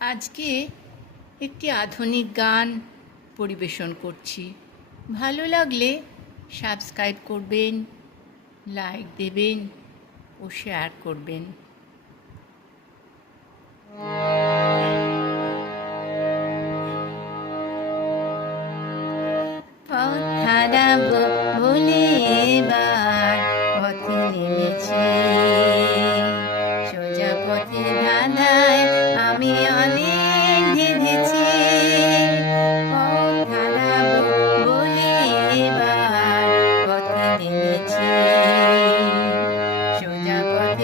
আজকে একটি আধুনিক গান পরিবেশন করছি। ভালো লাগলে সাবস্ক্রাইব করবেন, লাইক দেবেন ও শেয়ার করবেন। বলে পথে সোজা আমি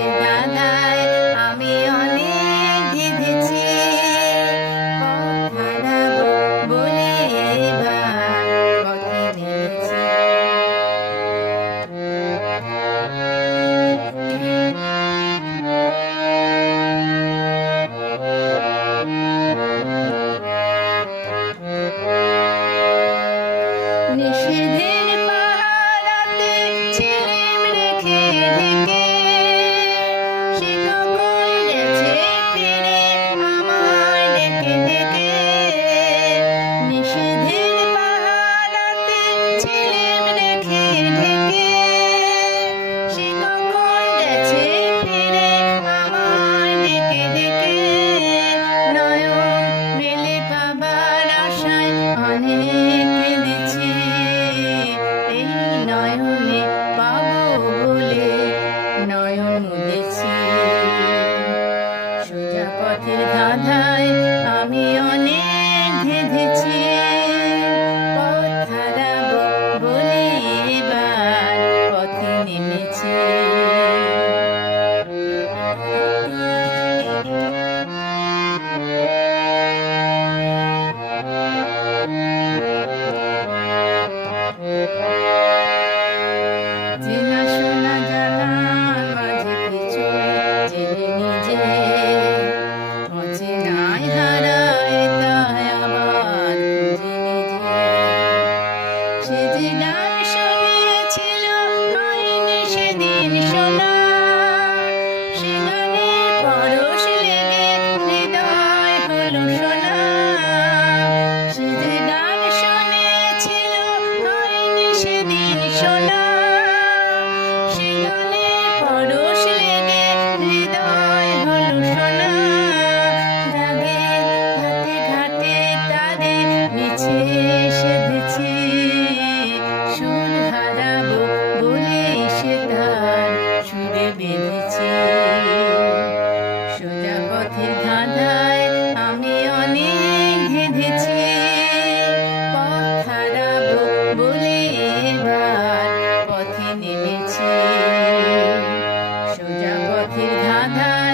nada. পথের ধাঁধায় পথের ধাঁধায় আমি অনেক বলে সোজা পথের ধাঁধায়